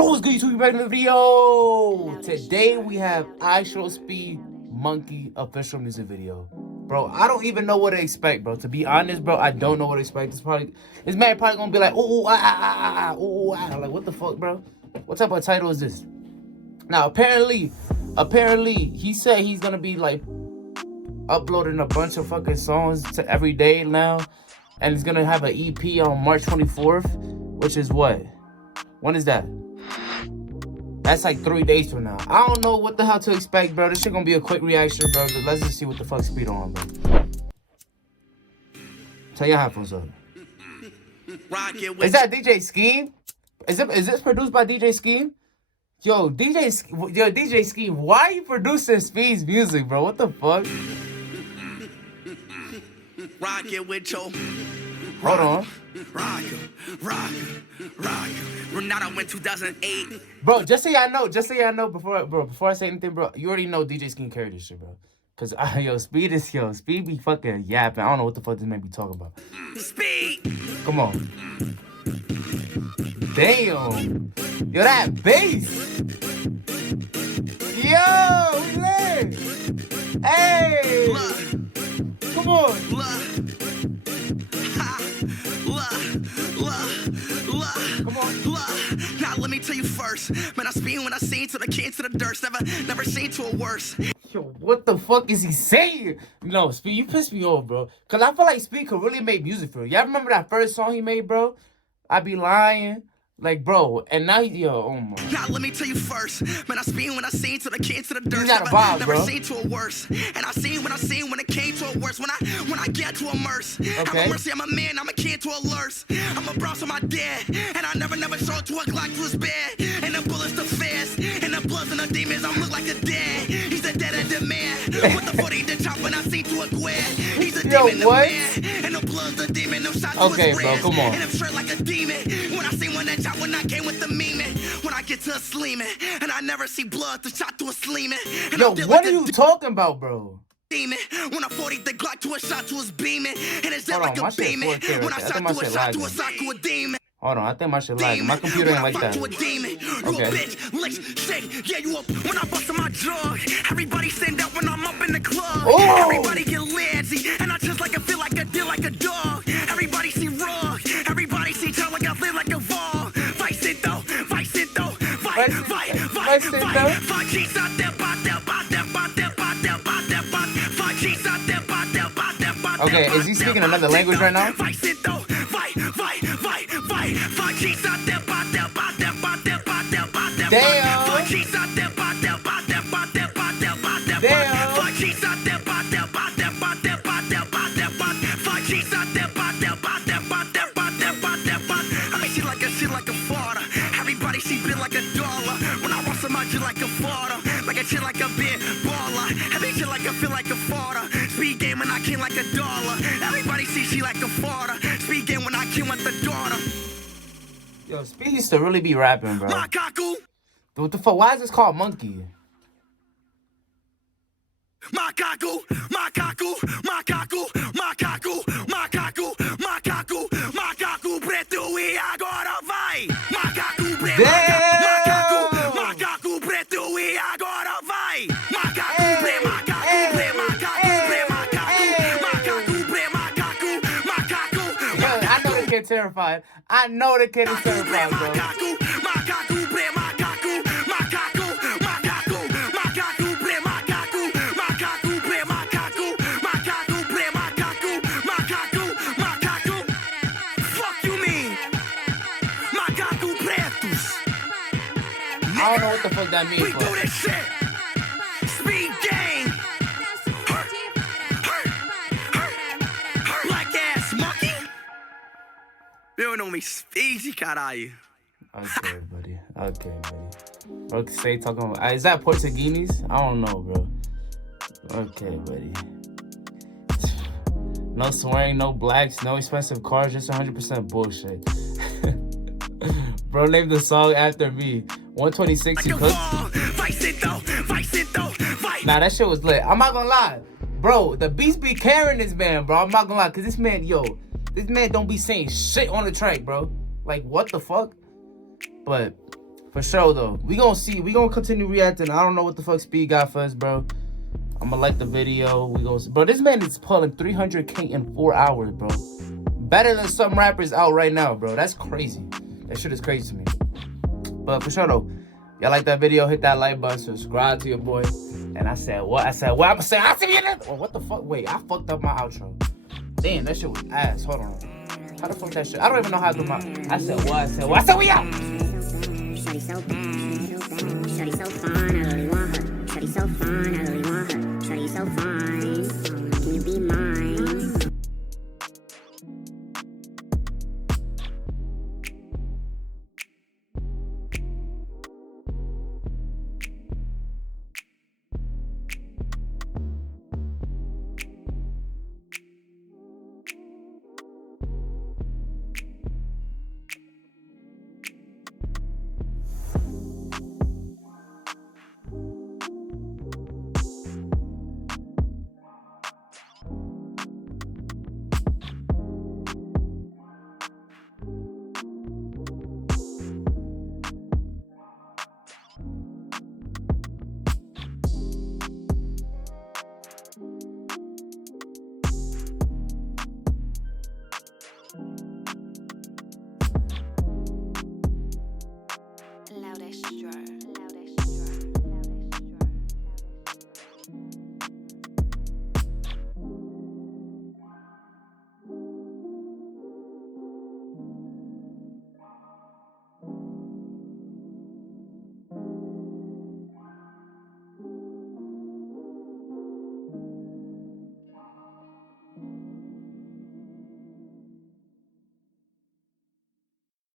Yo, what's good, YouTube? Back in the video. Today we have IShowSpeed Monkey official music video. Bro, I don't even know what to expect, bro. To be honest, bro, I don't know what to expect. This man probably gonna be like, ooh, like what the fuck, bro? What type of title is this? Now, apparently, he said he's gonna be like uploading a bunch of fucking songs to every day now, and he's gonna have an EP on March 24th, which is what? When is that? That's like 3 days from now. I don't know what the hell to expect, bro. This shit gonna be a quick reaction, bro. Let's just see what the fuck speed on, bro. Tell your headphones up. Is that DJ Scheme? Is this produced by DJ Scheme? Yo, DJ Scheme, why are you producing Speed's music, bro? What the fuck? Rocket with your Hold on. Rocket. Renata went 2008. Bro, just so y'all know, before I say anything, bro, you already know DJ Scheme carried this shit, bro. Cause Speed be fucking yapping. I don't know what the fuck this man be talking about. Speed. Come on. Damn. Yo, that bass. Yo, we lit. Hey. Look. Come on. Look. Come on. Look. Now let me tell you first. Man, I speed when I seen to the kids to the dirt. Never seen to a worse. Yo, what the fuck is he saying? No, Speed, you pissed me off, bro. Cause I feel like Speed could really make music for you. Y'all remember that first song he made, bro? I Be Lying. Like, bro, and now oh my. Now let me tell you first, man, I speed when I seen to the kids to the dirt. Never seen to a worse. And I seen when it came to a worse. When I get to a merce. Okay. I'm a mercy, I'm a man, I'm a kid to a lurse. I'm a bronze on my dad. And I never showed to a Glock to his bed. And the bullets the fast. And the bloods and the demons, I'm look like a dad. He's a dead at the man. With the 40 the chop when I seen to a Gwen. He's a demon, the man. And the blood's the demon, no shot to his bro, come on. And I'm straight like a demon. When I seen one that chop when I came with the meme. When I get to a sleeman. And I never see blood to shot to a sleeman. Yo, what are you talking about, bro? Demon. When I 40 the Glock to a shot to his beaming. And it's Hold like on, a beaming. When I shot to a shot to a sock to a demon. Hold on, I think my shit lagging. My computer ain't like that. To a demon. You a bitch, licks, shake. Yeah, you up. When I bust my drug, everybody stand up when I'm up in the club. Oh. Everybody get lazy, and I just like I feel like I deal like a dog. Everybody see rug, everybody see child like I live like a Vaughn. Vice it though, vice it though, fight. She's out there, okay, is he speaking another language right now? Vice it though, fight. She's out there, Damn. she's out there, I mean, she like a farter. Everybody she been like a dollar. When I roast my shit like a farter, like a shit like a big baller. Every shit like a feel like a farter. Speed game when I came like a dollar. Everybody see she like a farter. Speed game when I came with the daughter. Yo, Speed used to really be rapping, bro. Makaku. What the fuck? Why is this called Monkey? Makaku, preto e agora vai. Macaco preto, macaco preto e agora vai. Macaco pre, I know the kid terrified. I know the kid is terrified, bro. I don't know what the fuck that means, we do this shit. Speed game. Hurt. Black ass monkey. You don't know me, Speedy, caralho. Okay, buddy. Bro, stay talking about. Is that Portuguese? I don't know, bro. Okay, buddy. No swearing, no blacks, no expensive cars, just 100% bullshit. Bro, name the song after me. 126, you cook? Nah, that shit was lit. I'm not gonna lie. Bro, the beats be carrying this man, bro. I'm not gonna lie. Because this man, this man don't be saying shit on the track, bro. Like, what the fuck? But For sure, though. We gonna see. We gonna continue reacting. I don't know what the fuck Speed got for us, bro. I'm gonna like the video. We gonna see. Bro, this man is pulling 300K in 4 hours, bro. Better than some rappers out right now, bro. That's crazy. That shit is crazy to me. But for sure, though, y'all like that video, hit that like button, subscribe to your boy. And I said, what? I said, what? I'm gonna say, I see you next. Oh, what the fuck? Wait, I fucked up my outro. Damn, that shit was ass. Hold on. How the fuck that shit? I don't even know how to do my. I said, what? I said, what? I said, we out.